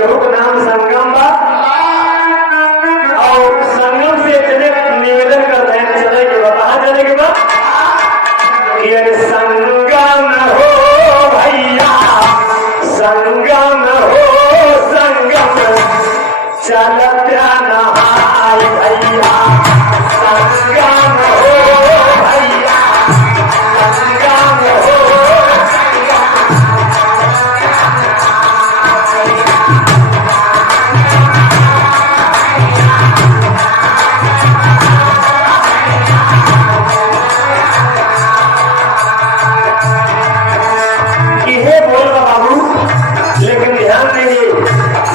केहू का नाम संगम बा और संगम से इतने निवेदन करते हैं चले के बा कहाँ जाने के बाद ये संगम हो भैया संगम हो संगम चलत्या नहाय भैया संगम हो भैया संगम हो इहे बोल बाबू लेकिन ध्यान देंगे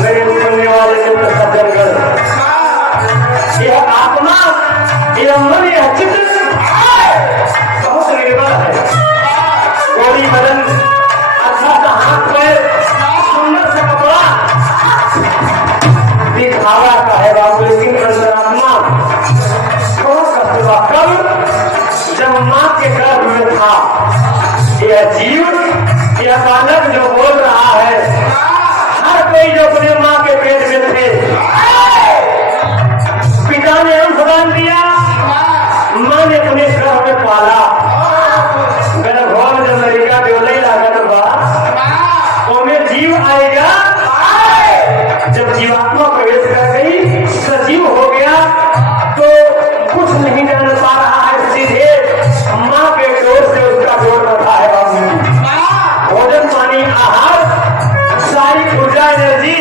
मेरे सुनने वाले मित्र सज्जनगण यह आत्मा यह मन यह चित्त बहुत निर्बल है गोरी बदन अच्छा सा हाथ पैर सुंदर सा कपड़ा दिखावा का है बाबू लेकिन अंतरात्मा बहुत कस्तूरबा कब जब मां के गर्भ में था यह जीव यह बालक जो बोल रहा है हर कोई जो अपने माँ के पेट में थे पिता ने अंशदान दिया माँ ने अपने गर्भ में पाला गर्भ जब लड़का बेवलई लागत बा उसमें जीव आएगा जब जीवात्मा प्रवेश कर गई सजीव हो गया तो कुछ नहीं जान पा रहा है सीधे माँ के डोर से उसका जोड़ रखा है भोजन पानी आहार सारी ऊर्जा एनर्जी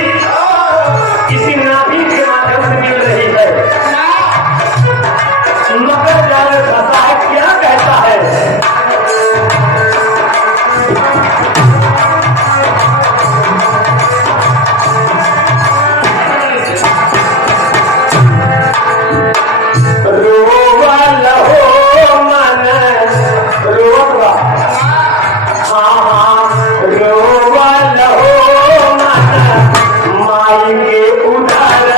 किसी नाभि के माध्यम से मिल रही है मकर जाल फंसा है क्या कहता है रोवल हो मन रोवा रोवल हो मन माई के उधर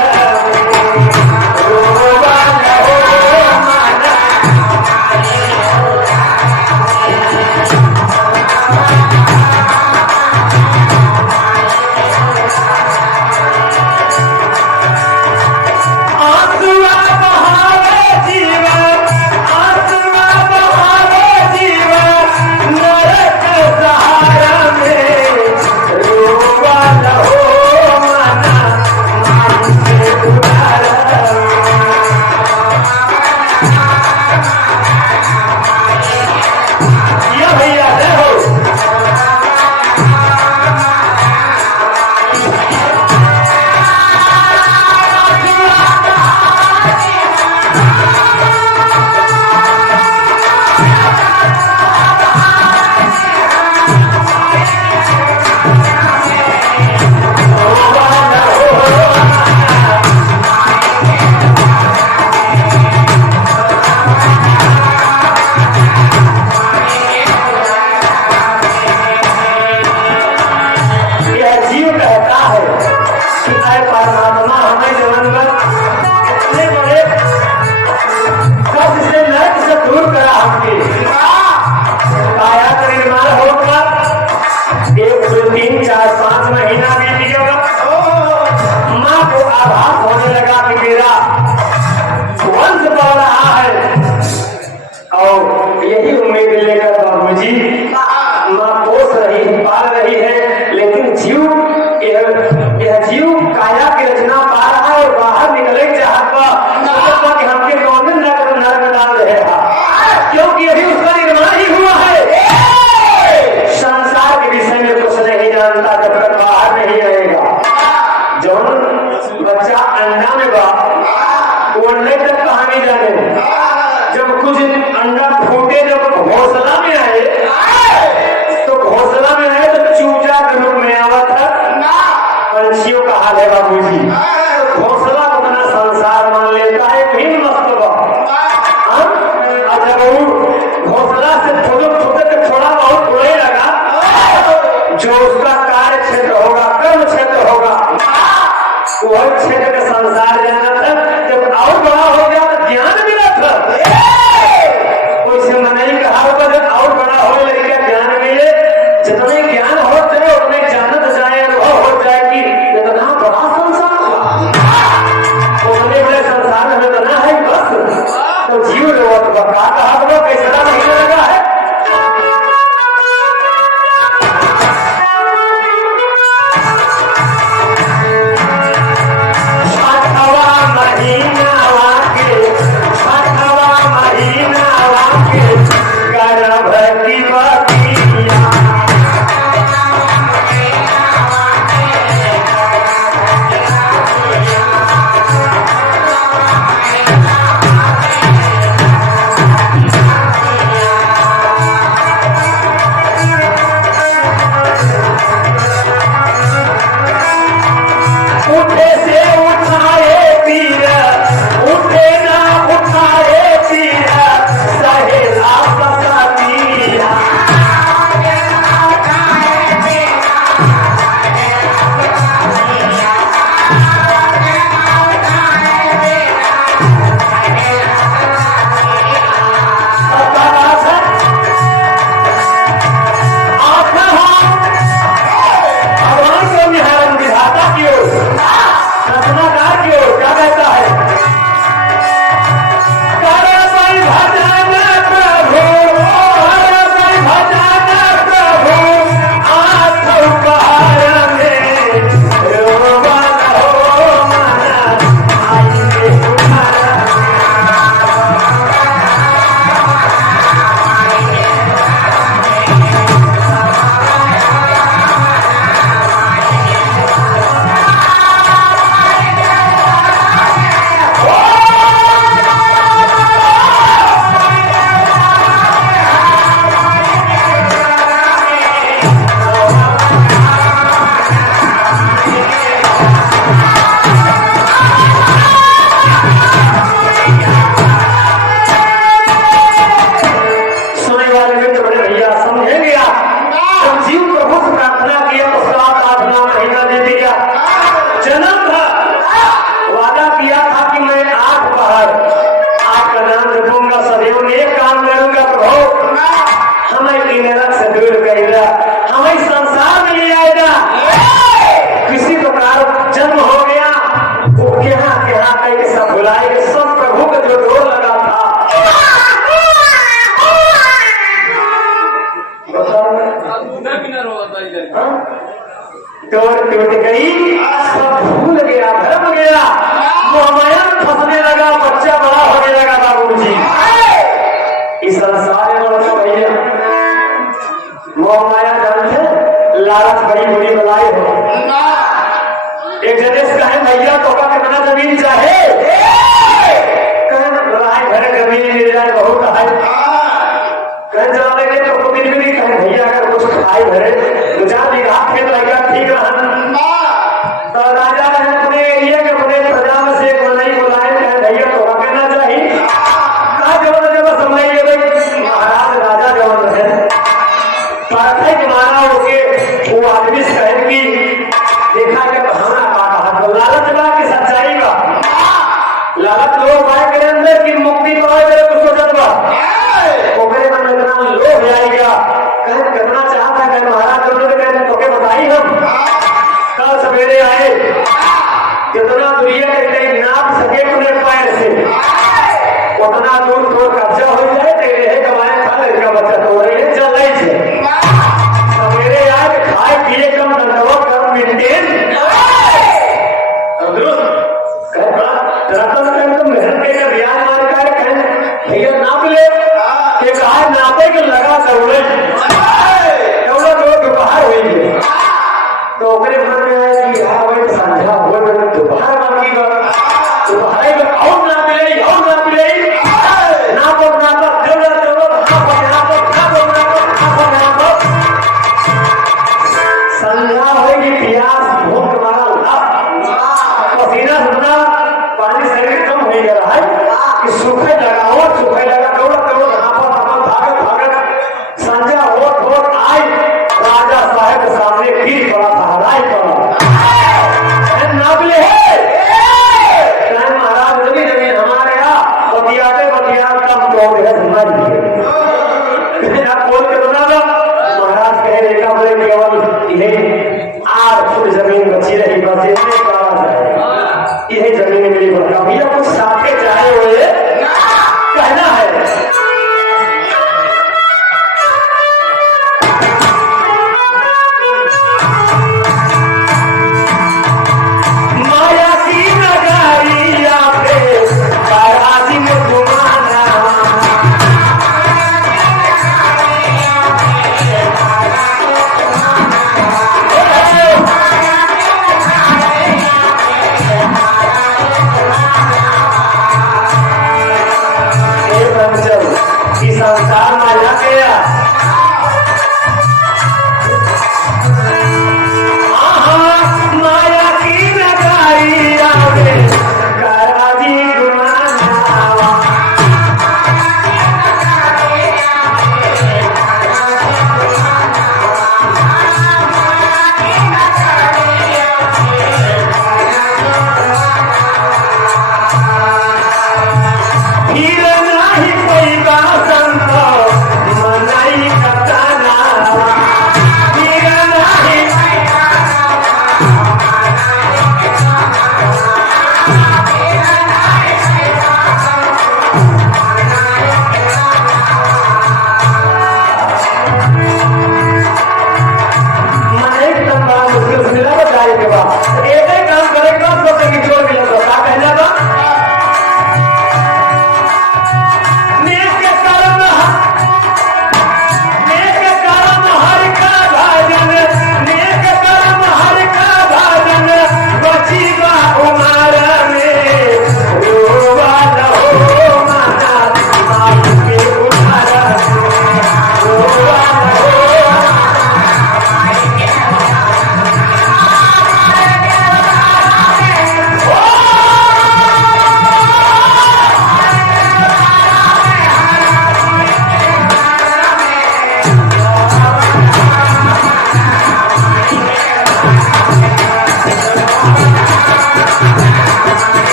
रोवल हो मन आंसुआ बहावे जीवन आंसुआ बहावे जीवन नरक सहारा में रोवल हो मन माई के उधर या भैया जय हो यह जीव कहता है कि ऐ परमात्मा हमें जन्म इतने बड़े कष्ट से नरक से दूर करा हमके काया का निर्माण होकर 1 2 3 4 5 महीना बीत गया माँ को आभास होने लगा कि मेरा वंश बढ़ रहा है और यही उम्मीद लेकर बाबूजी माँ पोस रही है पाल रही है लेकिन जीव यह जीव काया की रचना पा रहा है और बाहर निकले चाहता कि हमके कौन नरक डाल रहेगा क्योंकि अभी उसका निर्माण ही हुआ है संसार के विषय में कुछ नहीं जानता जब तक बाहर नहीं आएगा जब बच्चा अंडा में बा वो अंडे तक कहाँ नहीं जाने जब कुछ अंडा फूटे जब घोंसला में आए तो घोंसला में आए तो चूजा के रूप में आवा था पंछियों का हाल है बाबूजी घोंसला को अपना संसार मान लेता है भी मस्त जब वो घोंसला से थोड़ा बहुत उड़े लगा जो उसका कार्य क्षेत्र होगा कर्म क्षेत्र होगा वह क्षेत्र का संसार जाना था जब और बड़ा हो गया तो ज्ञान मिला था कोई से मनाई कहा होगा जब और बड़ा हो लगे ज्ञान मिले जितने ज्ञान होते उतने जानत जाए अनुभव हो जाए कि इतना उठे से उठाए पीर उठे ना उठाए पीर सहेला पसातिया टूट गई, सब भूल गया, धर्म गया, मोहमाया फंसने लगा, बच्चा बड़ा होने लगा। बाबूजी इस संसार में तो भैया मोहमाया जानते लालच बड़ी बुरी बलाई हो। एक जनेश कहे भैया तो कितना जमीन चाहे, घर जमीन मिल जाए बहुत है, कह चला लेंगे तो खुद भी कहे भैया अगर कुछ खाए भरे दो चार बीघा खेत लगेगा ठीक रहन। तो राजा ने अपने एरिया के अपने प्रजा में से एक नहीं बुलाए, कहे भैया तो कहना चाहिए कहा जब जब समझिए भाई महाराज राजा जवान है पार्थे के मारा होके वो आदमी से कहे कि देखा कि हमारा कहा तो लालच बा की सच्चाई बा, लालच लोग पाए के अंदर की मुक्ति पाए तो सोचत बा ओकरे मन में इतना लोभ आएगा, कहे करना चाहता है महाराज तो के बताई हम कल सवेरे आए जितना दुनिया के नाप सके अपने पैर से उतना दूर तो कब्जा हो जाए तेरे है कमाए खा लड़का बच्चा तो रहे चल रही है। सवेरे आए खाए पिए कम धंधवा कम मेंटेन मेहनत के ब्याज मार कर भैया नाप ले नापे के लगा दौड़े दौड़ा दौड़ दोपहर हुई तो ओकरे मन में आया कि यार भाई संध्या हो गई दोपहर बाकी दोपहर में और ना मिले नाप दौड़ा संध्या होगी प्यास भूख मारा पसीना सुना पानी शरीर कम हो गया है कि सूखे लगा दौड़ा संध्या हो आई राजा साहब के सामने फिर बड़ा सहाराई पड़ा नाबले महाराज जमीन हमारे यहाँ बतियाते कम तो बोल के बना दो महाराज कहे रेखा बोले केवल इन्हें 8 फुट जमीन बची रही बचे